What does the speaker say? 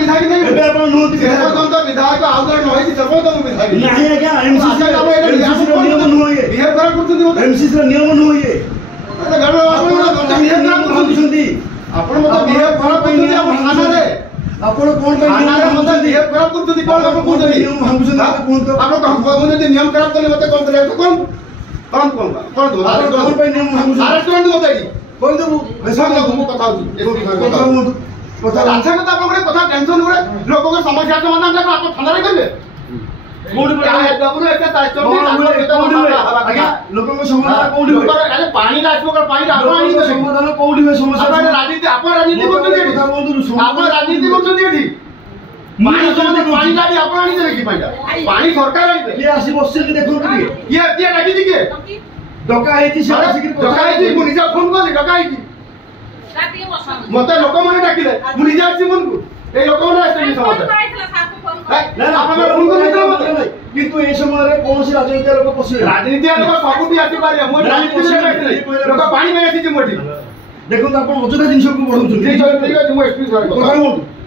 विधायक नहीं ଏବେ ଆପଣ ନୁହନ୍ତି जबरदस्त विधायक आउ जण नहै जबरदस्त विधायक ନାହିଁ ଆଜ୍ଞା ଏମସିସି ର ନିୟମ ନୁହଁ ଇଏ बिहेव खराब करछुंती मते एमसीसी ର ନିୟମ ନୁହଁ ଇଏ अरे गाड़ आपण मते बिहेव खराब करछुंती आपण मते बिहेव खराब करछुंती हम थाना रे ଆପଣ कोन ପାଇଁ थाना रे मते बिहेव खराब करछुंती कोन आपण कोन नियम भांगुଛନ୍ତି कोन तो आपण कहू जे नियम खराब करले मते कोन करे कोन दो ଆପଣ कोन ପାଇଁ नियम भांगुଛନ୍ତି अरेस्ट मते कोन देबु बेसन को कथा होती କଥା हुଅନ୍ତୁ କଥା अच्छा कथा आपण गोटे कथा टेंशन गोटे लोक को समस्या समाधान करबा आपण थाना रे करबे कोडी डबरू एके ताचो आज्ञा लोकको समाधान कोडी होय अरे पानी आछो कर पानी आपण आनी समाधान कोडी होय समस्या आपण राजनीति आपण राजनीति करछुंती आपण राजनीति करछुंती एठी पानी पानी गाड़ी आपण आनी देबे की पानी सरकार आनी दे ये आसी बसছে देखो कि ये राजनीति के डका हेची से डका हेची मु निजा फोन करली डका हेची मते लोक माने डाकिले मु निजा आसी मन को ए लोक माने आसी समझ ना आपण फोन कर मते किंतु ए समय रे कोनसी राजनीति लोक पसी राजनीति लोक सबुठी आसी पारे मो राजनीति रे बैठले लोक पानी में आसी मोटी देखो आपण अजोदा जिंस को बढ़ौछु ठीक है मु एक्सपीरियंस কথা